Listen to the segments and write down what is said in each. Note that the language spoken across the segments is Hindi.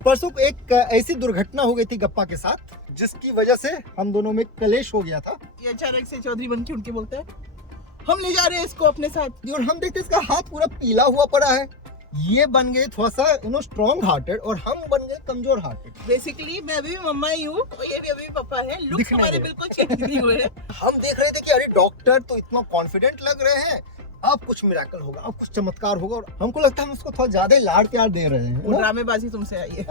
परसों एक ऐसी दुर्घटना हो गई थी गप्पा के साथ जिसकी वजह से हम दोनों में कलेश हो गया था। ये अचानक से चौधरी बन के उनके बोलता है हम ले जा रहे हैं इसको अपने साथ, और हम देखते इसका हाथ पूरा पीला हुआ पड़ा है। ये बन गए थोड़ा सा स्ट्रॉन्ग हार्टेड और हम बन गए कमजोर हार्टेड। बेसिकली मैं अभी मम्मा ही हूँ और ये भी अभी पापा है। लुक दिखने हमारे में। बिल्कुल चेंज नहीं हुए हैं। हम देख रहे थे कि अरे डॉक्टर तो इतना कॉन्फिडेंट लग रहे हैं, अब कुछ मिराकल होगा, अब कुछ चमत्कार होगा। और हमको लगता है हम उसको थोड़ा ज्यादा ही लाड़ प्यार दे रहे हैं। वो ड्रामेबाजी तुमसे आई है।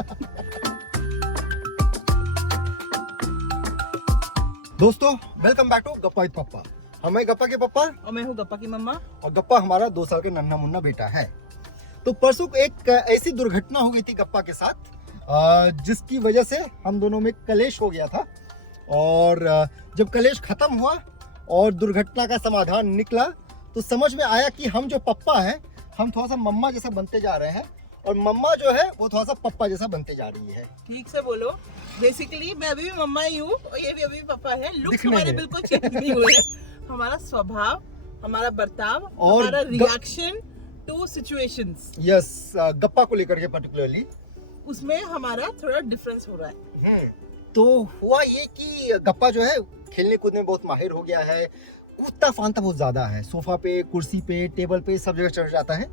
दोस्तों वेलकम बैक टू गप्पा विद पप्पा। हमें गप्पा के पप्पा और मैं हूँ गप्पा की मम्मा। और गप्पा हमारा 2 साल का नन्हा मुन्ना बेटा है। तो परसों एक ऐसी दुर्घटना हो गई थी गप्पा के साथ जिसकी वजह से हम दोनों में कलेश हो गया था। और जब कलेश खत्म हुआ और दुर्घटना का समाधान निकला तो समझ में आया कि हम जो पप्पा हैं हम थोड़ा सा मम्मा जैसा बनते जा रहे हैं और मम्मा जो है वो थोड़ा सा पप्पा जैसा बनते जा रही है। ठीक से बोलो। बेसिकली मैं अभी भी मम्मा ही हूँ और ये भी अभी पापा है। लुक दिखने हमारे में। बिल्कुल चेंज नहीं हुए हैं। हमारा स्वभाव, हमारा बर्ताव, और हमारा रिएक्शन टू सिचुएशंस, यस गप्पा को लेकर के पर्टिकुलरली उसमें हमारा थोड़ा डिफरेंस हो रहा है। तो हुआ ये कि गप्पा जो है खेलने कूदने में बहुत माहिर हो गया है। कूदता फानता बहुत ज्यादा है, सोफा पे, कुर्सी पे, टेबल पे सब जगह चढ़ जाता है।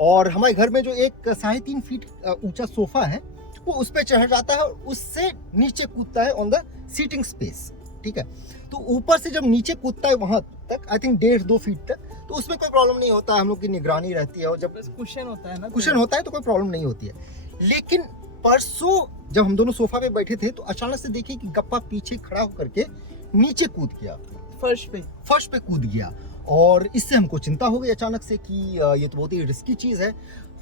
और हमारे घर में जो एक 3.5 फीट ऊंचा सोफा है वो उस पे चढ़ जाता है और उससे नीचे कूदता है ऑन द सीटिंग स्पेस। ठीक है, तो ऊपर से जब नीचे कूदता है वहां तक आई थिंक 1.5-2 फीट तक, तो उसमें कोई प्रॉब्लम नहीं होता है। हम लोग की निगरानी रहती है और जब बस कुशन होता है ना, कुशन होता है तो कोई प्रॉब्लम नहीं होती है। लेकिन परसों जब हम दोनों सोफा पे बैठे थे तो अचानक से देखिए कि गप्पा पीछे खड़ा होकर के नीचे कूद गया, फर्श पे कूद गया। और इससे हमको चिंता हो गई अचानक से कि ये तो बहुत ही रिस्की चीज है।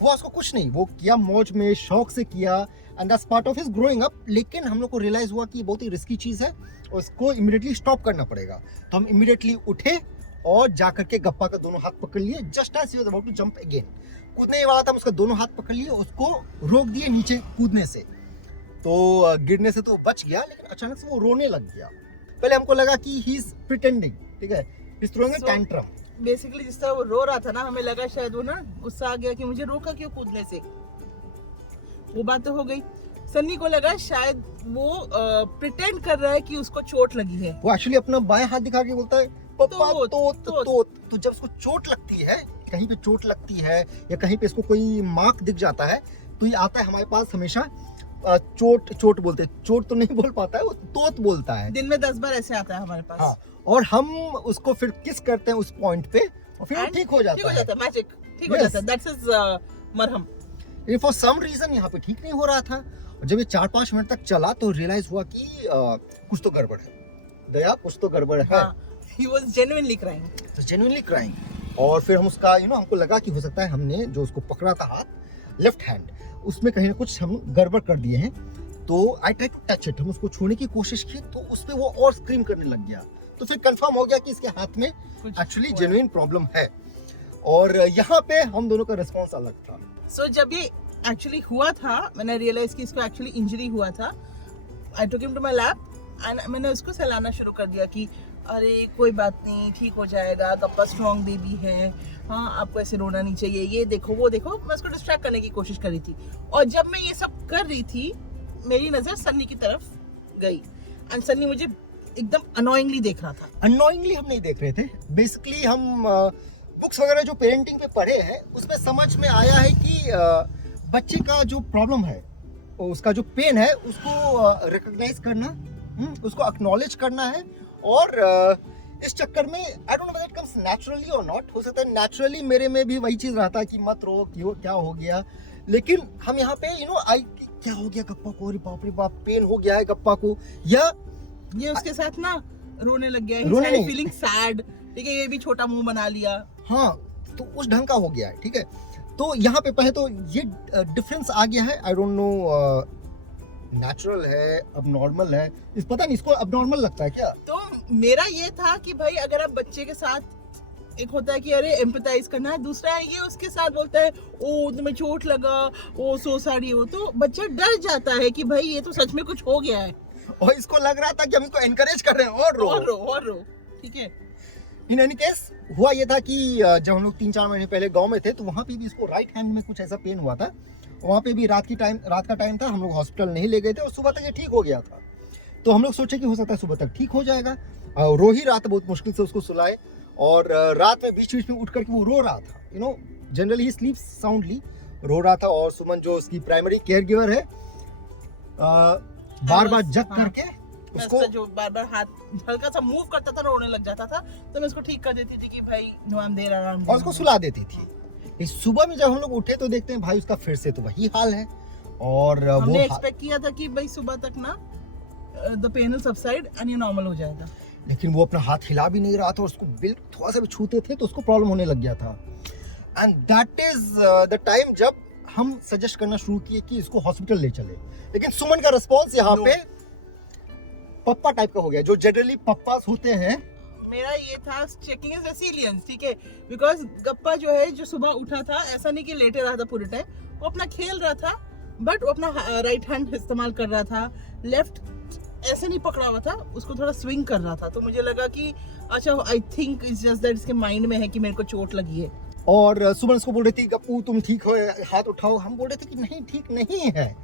हुआ उसको कुछ नहीं, वो किया मौज में, शौक से किया and that's part of his growing up. लेकिन हम लोग को रियलाइज हुआ कि ये बहुत ही रिस्की चीज है और इसको इमीडिएटली स्टॉप करना पड़ेगा। तो हम इमीडिएटली उठे और जाकर के गप्पा का दोनों हाथ पकड़ लिए। Just as he was about to jump again, कूदने ही वाला था, हम उसका दोनों हाथ पकड़ लिए, उसको रोक दिए नीचे कूदने से। तो गिरने से तो बच गया, लेकिन अचानक से वो रोने लग गया। पहले हमको लगा कि ही इज प्रिटेंडिंग, ठीक है, is throwing a tantrum. Basically जिस तरह वो रो रहा था ना, हमें लगा शायद वो ना गुस्सा आ गया कि मुझे रोका क्यों कूदने से। वो बात तो हो गई। सन्नी को लगा शायद वो प्रिटेंड कर रहा है कि उसको चोट लगी है। वो एक्चुअली अपना बाएं हाथ दिखा के बोलता है पप्पा तोत, तोत तोत। तो जब उसको चोट लगती है, कहीं पे चोट लगती है या कहीं पे इसको कोई मार्क दिख जाता है तो ये आता है हमारे पास हमेशा चोट बोलते हैं। चोट तो नहीं बोल पाता है, वो तोत बोलता है। दिन में 10 बार ऐसे आता है हमारे पास। हाँ, और हम उसको फिर किस करते हैं उस पॉइंट पे और फिर वो And ठीक हो जाता है। मैजिक ठीक हो Yes. जाता है। दैट्स हिज मरहम। फॉर सम रीजन यहाँ पे ठीक नहीं हो रहा था और जब ये 4-5 मिनट तक चला तो रियलाइज हुआ कि कुछ तो गड़बड़ है। दया, कुछ तो गड़बड़ है। He was genuinely crying. तो जेन्युइनली क्राइंग। और फिर हम उसका हमको लगा कि हो सकता है हमने जो उसको पकड़ा था हाथ, लेफ्ट हैंड, उसमें कहीं ना कुछ हम गड़बड़ कर दिए हैं। तो I try to touch it, हम उसको छूने की कोशिश की तो उस पे वो और स्क्रीम करने लग गया। तो फिर कंफर्म हो गया कि इसके हाथ में कुछ एक्चुअली हुआ है। जेन्युइन प्रॉब्लम है। और यहाँ पे हम दोनों का रिस्पॉन्स अलग था। सो जब ये एक्चुअली हुआ था, मैंने रियलाइज कि इसको एक्चुअली इंजरी हुआ था। I took him to my lap and मैंने उसको सहलाना शुरू कर दिया कि अरे कोई बात नहीं, ठीक हो जाएगा, गप्पा स्ट्रॉन्ग बेबी है, हाँ आपको ऐसे रोना नहीं चाहिए, ये देखो वो देखो। मैं उसको डिस्ट्रैक्ट करने की कोशिश कर रही थी और जब मैं ये सब कर रही थी मेरी नजर सन्नी की तरफ गई एंड सन्नी मुझे एकदम अनोइंगली देख रहा था। अनोइंगली हम नहीं देख रहे थे। बेसिकली हम बुक्स वगैरह जो पेरेंटिंग पे पढ़े हैं उसमें समझ में आया है कि बच्चे का जो प्रॉब्लम है, उसका जो पेन है, उसको रिकॉग्नाइज करना, उसको एक्नॉलेज करना है। और इस चक्कर में I don't know whether it comes naturally और नॉट। हो सकता है नेचुरली मेरे में भी वही चीज रहता है कि मत रो, क्यों, क्या हो गया। लेकिन हम यहाँ पे आई क्या हो गया गप्पा को, अरे बाप रे बाप, पेन हो गया है गप्पा को, या ये उसके साथ ना रोने लग गया, रोने नहीं। Feeling sad. ठीक है, ये भी छोटा मुंह बना लिया। हाँ, तो उस ढंग का हो गया है। ठीक है, तो यहाँ पे पहले तो ये डिफरेंस आ गया है। आई डोंट नो नेचुरल है, अब नॉर्मल है, इस पता नहीं इसको अब नॉर्मल लगता है क्या। तो मेरा ये था कि भाई अगर आप बच्चे के साथ, एक होता है कि अरे एम्पैथाइज करना है, दूसरा है ये उसके साथ बोलता है ओ तुम्हें चोट लगा, ओ सो सॉरी हो, तो बच्चा डर जाता है कि भाई ये तो सच में कुछ हो गया है और इसको लग रहा था कि हम इसको एनकरेज कर रहे हैं और रो। ठीक है। इन एनी केस हुआ ये था कि जब हम लोग 3-4 महीने पहले गांव में थे तो वहां पे भी इसको राइट हैंड में कुछ ऐसा पेन हुआ था वहाँ पे भी रात का टाइम था, हम लोग हॉस्पिटल नहीं ले गए थे और सुबह तक ये ठीक हो गया था। तो हम लोग सोचे कि हो सकता है सुबह तक ठीक हो जाएगा। रो ही रहा था, बहुत मुश्किल से उसको सुलाए और रात में बीच बीच में उठ करके वो रो रहा था। You know generally he sleeps soundly, रो रहा था। और सुमन जो उसकी प्राइमरी केयर गिवर है बार बार जग करके उसको जो बार बार हाथ हल्का सा मूव करता था रोने लग जाता था, तो मैं उसको ठीक कर देती थी कि भाई no I am there around, और उसको सुला देती थी। इस सुबह में जब हम लोग उठे तो देखते हैं भाई उसका फिर से तो वही हाल है। और हमने एक्सपेक्ट किया था कि भाई सुबह तक ना the pain will subside and ये नॉर्मल हो जाएगा, लेकिन वो अपना हाथ हिला भी नहीं रहा था और उसको बिल्कुल थोड़ा सा भी छूते थे तो उसको प्रॉब्लम होने लग गया था। And that is the time जब हम सजेस्ट करना शुरू किए कि इसको हॉस्पिटल ले चले। लेकिन सुमन का रिस्पॉन्स यहाँ पे पप्पा टाइप का हो गया, जो जनरली पप्पास होते हैं। मेरा ये था चेकिंग इज रेसिलियंस, ठीक है, बिकॉज गप्पा जो है जो सुबह उठा था ऐसा नहीं कि लेटे रहा था पूरे टाइम, वो अपना खेल रहा था, बट वो अपना राइट हैंड इस्तेमाल कर रहा था, लेफ्ट ऐसे नहीं पकड़ा हुआ था, उसको थोड़ा स्विंग कर रहा था। तो मुझे लगा कि अच्छा I think it's just that इसके माइंड में है कि मेरे को चोट लगी है। और सुमन इसको बोल रही थी गप्पू तुम ठीक हो, हाथ उठाओ। हम बोल रहे थे कि नहीं ठीक नहीं है,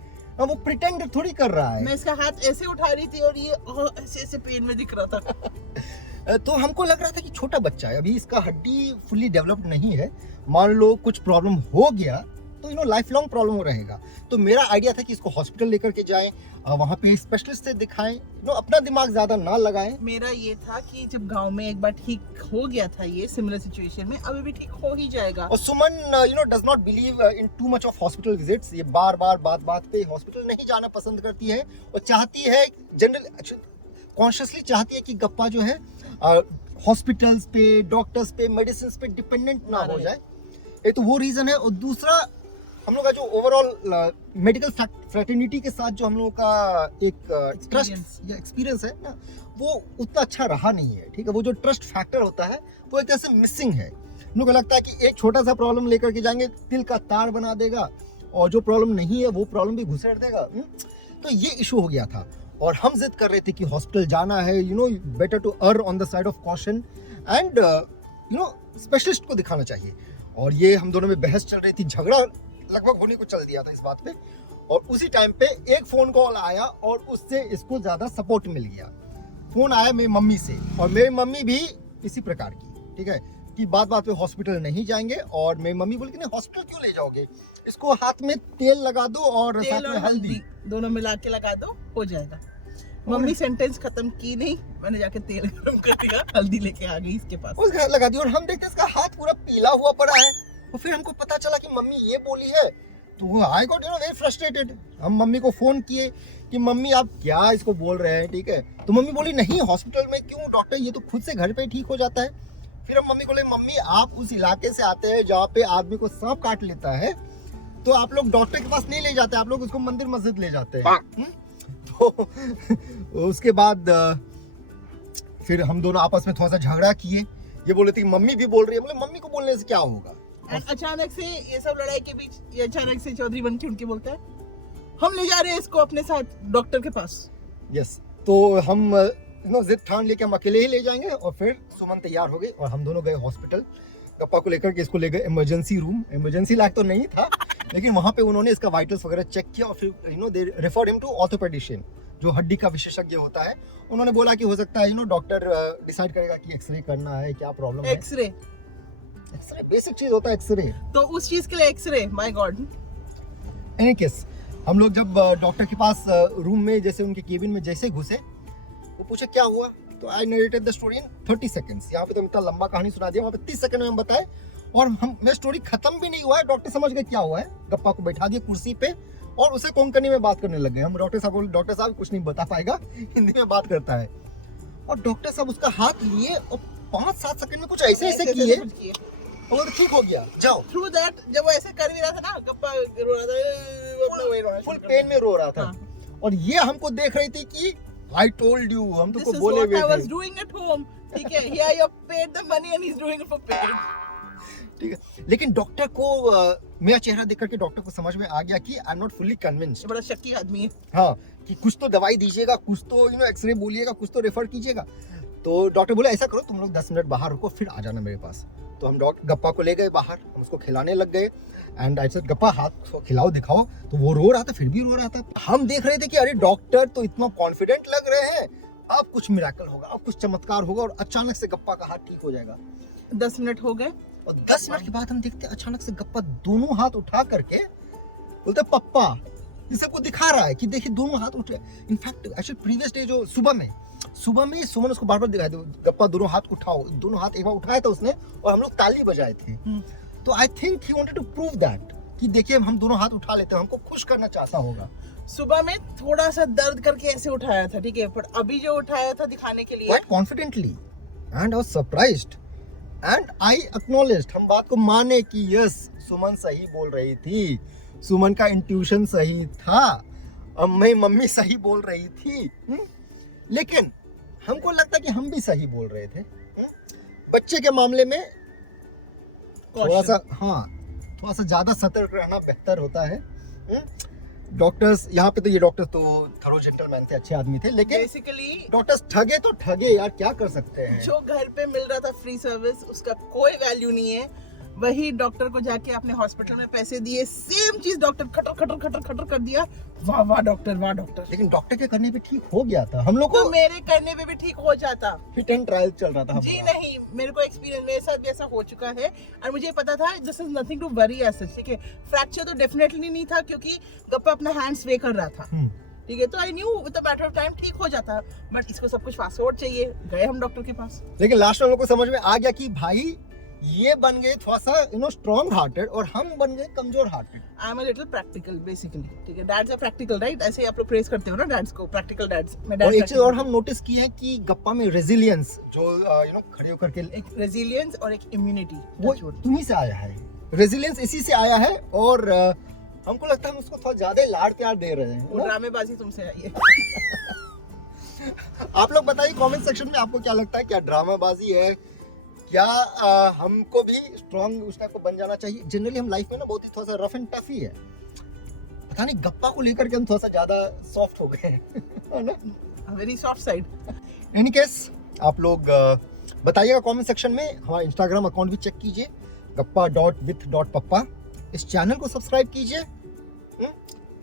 वो प्रिटेंड थोड़ी कर रहा है। मैं इसका हाथ ऐसे उठा रही थी और ये ऐसे ऐसे पेन में दिख रहा था। तो हमको लग रहा था कि छोटा बच्चा है, अभी इसका हड्डी फुल्ली डेवलप्ड नहीं है, मान लो कुछ प्रॉब्लम हो गया तो you know life long problem रहेगा। तो मेरा आइडिया था कि इसको हॉस्पिटल लेकर के जाएं, वहाँ पे स्पेशलिस्ट से दिखाएं, यू नो अपना दिमाग ज्यादा ना लगाएं। मेरा ये था कि जब गांव में एक बार ठीक हो गया था ये सिमिलर सिचुएशन में, अभी भी ठीक हो ही जाएगा। और Suman you know does not believe in too much of hospital visits. ये बार बार बात पे हॉस्पिटल नहीं जाना पसंद करती है और चाहती है जनरल कॉन्शियसली चाहती है कि गप्पा जो है हॉस्पिटल्स पे, डॉक्टर्स पे, मेडिसिन पे डिपेंडेंट ना हो जाए। एक तो वो रीजन है, और दूसरा हम लोग का जो ओवरऑल मेडिकल फ्रेटर्निटी के साथ जो हम लोगों का एक ट्रस्ट या एक्सपीरियंस है ना, वो उतना अच्छा रहा नहीं है। ठीक है, वो जो ट्रस्ट फैक्टर होता है वो एक तरह से मिसिंग है। हम लोग को लगता है कि एक छोटा सा प्रॉब्लम लेकर के जाएंगे, तिल का तार बना देगा, और जो प्रॉब्लम नहीं है वो प्रॉब्लम भी घुसेड़ देगा। तो ये इशू हो गया था और हम जिद कर रहे थे कि हॉस्पिटल जाना है, you know better to err on the side of caution and you know specialist को दिखाना चाहिए। और ये हम दोनों में बहस चल रही थी, झगड़ा लगभग होने को चल दिया था इस बात पे। और उसी टाइम पे एक फोन कॉल आया और उससे इसको ज्यादा सपोर्ट मिल गया। फोन आया मेरी मम्मी से, और मेरी मम्मी भी इसी प्रकार की, ठीक है, कि बात पे हॉस्पिटल नहीं जाएंगे। और मेरी मम्मी बोली कि नहीं हॉस्पिटल क्यों ले जाओगे, इसको हाथ में तेल लगा दो और साथ में हल्दी दोनों मिला के लगा दो, हो जाएगा। मम्मी सेंटेंस खत्म की नहीं, मैंने जाके तेल गरम कर दिया, हल्दी लेके आ गई इसके पास, उसके हाथ लगा दी। और हम देखते इसका हाथ पूरा पीला हुआ पड़ा है। तो फिर हमको पता चला कि मम्मी ये बोली है, तो I got you know very frustrated. हम मम्मी को फोन किए कि मम्मी आप क्या इसको बोल रहे हैं, ठीक है। तो मम्मी बोली नहीं हॉस्पिटल में क्यों डॉक्टर, ये तो खुद से घर पे ठीक हो जाता है। फिर हम मम्मी को बोले मम्मी आप उस इलाके से आते हैं जहाँ पे आदमी को सांप काट लेता है, तो आप लोग डॉक्टर के पास नहीं ले जाते, आप लोग उसको मंदिर मस्जिद ले जाते हैं। तो उसके बाद फिर हम दोनों आपस में थोड़ा सा झगड़ा किए। ये बोले थे कि मम्मी भी बोल रही है, बोले मम्मी को बोलने से क्या होगा। अचानक से ये सब लड़ाई के बीच ये अचानक से चौधरी बन के उनके बोलता है हम ले जा रहे हैं इसको अपने साथ डॉक्टर के पास। यस, तो हम नो जिद ठान लेके हम अकेले ही ले जाएंगे। और फिर सुमन तैयार हो गई और हम दोनों गए हॉस्पिटल। गप्पा को लेकर के इसको ले गए इमरजेंसी रूम। इमरजेंसी लायक तो नहीं था, लेकिन वहाँ पे उन्होंने इसका वाइटल्स वगैरह चेक किया और फिर you know they referred him to orthopedician, जो हड्डी का विशेषज्ञ होता है। उन्होंने बोला कि हो सकता है यू नो डॉक्टर डिसाइड करेगा कि एक्सरे करना है, क्या प्रॉब्लम है। एक्सरे बेसिक चीज होता है एक्सरे, तो उस चीज के लिए x-ray, my god. Any case हम लोग जब डॉक्टर के पास रूम में जैसे उनके केबिन में जैसे घुसे, वो पूछे क्या हुआ, तो I narrated the story in 30 seconds. यहाँ पे तो इतना लंबा कहानी सुना दिया, वहाँ पे 30 सेकंड में हम बताए और मेरा स्टोरी खत्म भी नहीं हुआ है। डॉक्टर समझ गए क्या हुआ है, गप्पा को बैठा दिए कुर्सी पे और उसे कोंकणी में बात करने लगे। हम डॉक्टर साहब कुछ नहीं बता पाएगा, हिंदी में बात करता है। और डॉक्टर साहब उसका हाथ लिए और 5-7 सेकंड में कुछ ऐसे किए और ठीक हो गया। जाओ थ्रू दैट जब वो ऐसे कर भी रहा था ना, गप्पा रो रहा था, फुल पेन में रो रहा था। और ये हमको देख रही थी कि I told you, हम तुमको बोले हुए थे। I was doing at home, ठीक है, here you paid the money and he's doing it for paid। ठीक है, लेकिन डॉक्टर को मेरा चेहरा देख करके डॉक्टर को समझ में आ गया कि I am not fully convinced. बड़ा शक्की आदमी है। हाँ, कि कुछ तो दवाई दीजिएगा, कुछ तो यू नो एक्सरे बोलिएगा, कुछ तो रेफर कीजिएगा। तो डॉक्टर बोले ऐसा करो तुम लोग 10 मिनट बाहर रुको फिर आ जाना मेरे पास। तो हम गप्पा को ले गए बाहर, हम उसको खिलाने लग गए एंड आई सेड गप्पा हाथ खिलाओ दिखाओ। तो वो रो रहा था, फिर भी रो रहा था। हम देख रहे थे कि अरे डॉक्टर तो इतना कॉन्फिडेंट लग रहे हैं, अब कुछ मिरेकल होगा, अब कुछ चमत्कार होगा और अचानक से गप्पा का हाथ ठीक हो जाएगा। 10 मिनट हो गए और 10 मिनट के बाद हम देखते अचानक से गप्पा दोनों हाथ उठा करके बोलते पप्पा, ये सबको दिखा रहा है कि देखिए दोनों हाथ उठे। इनफैक्ट एक्चुअली प्रीवियस डे जो सुबह में सुमन उसको बार बार दिखाया था गप्पा दोनों हाथ उठाओ, दोनों हाथ एक बार उठाया था उसने और हम लोग ताली बजाए थे। तो I think he wanted to prove that कि देखिए हम दोनों हाथ उठा लेते हैं, हमको खुश करना चाहता होगा। सुबह में थोड़ा सा दर्द करके ऐसे उठाया था, ठीक है, पर अभी जो उठाया था दिखाने के लिए quite confidently and I was surprised and I acknowledged, हम बात को माने कि यस सुमन सही बोल रही थी, सुमन का इंट्यूशन सही था, मम्मी सही बोल रही थी। लेकिन हमको लगता कि हम भी सही बोल रहे थे। बच्चे के मामले में थोड़ा सा ज्यादा सतर्क रहना बेहतर होता है। डॉक्टर्स यहाँ पे तो ये डॉक्टर्स तो थरो जेंटलमैन थे, अच्छे आदमी थे, लेकिन बेसिकली डॉक्टर्स ठगे तो ठगे यार, क्या कर सकते हैं। जो घर पे मिल रहा था फ्री सर्विस उसका कोई वैल्यू नहीं है, वही डॉक्टर को जाके अपने हॉस्पिटल में पैसे दिए, सेम चीज डॉक्टर खटर खटर खटर खटर कर दिया। वाह वाह डॉक्टर, वाह डॉक्टर। लेकिन डॉक्टर के करने पे ठीक हो गया था, हम लोग को तो मेरे करने पे भी ठीक हो जाता। फिट एंड ट्रायल चल रहा था जी नहीं, मेरे को एक्सपीरियंस, मेरे साथ भी ऐसा हो चुका है और मुझे पता था this is nothing to worry as such, ठीक है। फ्रैक्चर तो डेफिनेटली नहीं था क्योंकि गप्पा अपना हैंड स्वे कर रहा था, ठीक है, तो I knew with the matter of time ठीक हो जाता। बट इसको सब कुछ फास्ट फॉरवर्ड चाहिए, गए हम डॉक्टर के पास। लेकिन लास्ट में हम लोग को समझ में आ गया कि भाई ये बन गए थोड़ा सा स्ट्रॉन्ग हार्टेड और हम बन गए कमजोर hearted. I am a little practical basically, ठीक है, डैड्स आर प्रैक्टिकल राइट, ऐसे ही आप लोग प्रेज करते हो ना डैड्स को, प्रैक्टिकल डैड्स। और एक चीज और हम नोटिस किया है कि गप्पा में रेजिलियंस जो खड़े होकर के एक रेजिलियंस और एक इम्यूनिटी, वो तुम्ही से आया है, रेजिलियंस इसी से आया है। और हमको लगता है हम उसको थोड़ा ज्यादा लाड़ प्यार दे रहे हैं। ड्रामेबाजी तुमसे आई है। आप लोग बताइए कमेंट सेक्शन में आपको क्या लगता है, क्या ड्रामाबाजी है, क्या हमको भी स्ट्रॉन्ग उस टाइप को बन जाना चाहिए। जनरली हम लाइफ में ना बहुत ही थोड़ा सा रफ एंड टफ ही है, पता नहीं गप्पा को लेकर के हम थोड़ा सा ज्यादा सॉफ्ट हो गए हैं ना, very soft side. Any case आप लोग बताइएगा कमेंट सेक्शन में। हमारा इंस्टाग्राम अकाउंट भी चेक कीजिए, gappa.with.papa। इस चैनल को सब्सक्राइब कीजिए,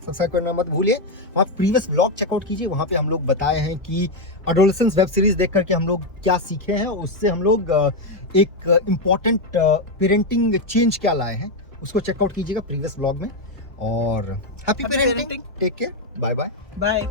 सब्सक्राइब करना मत भूलिए। आप प्रीवियस व्लॉग चेकआउट कीजिए, वहाँ पे हम लोग बताए हैं कि एडोलेसेंस वेब सीरीज देख करके हम लोग क्या सीखे हैं, उससे हम लोग एक इम्पॉर्टेंट पेरेंटिंग चेंज क्या लाए हैं, उसको चेकआउट कीजिएगा प्रीवियस व्लॉग में। और happy parenting, take care, bye bye bye.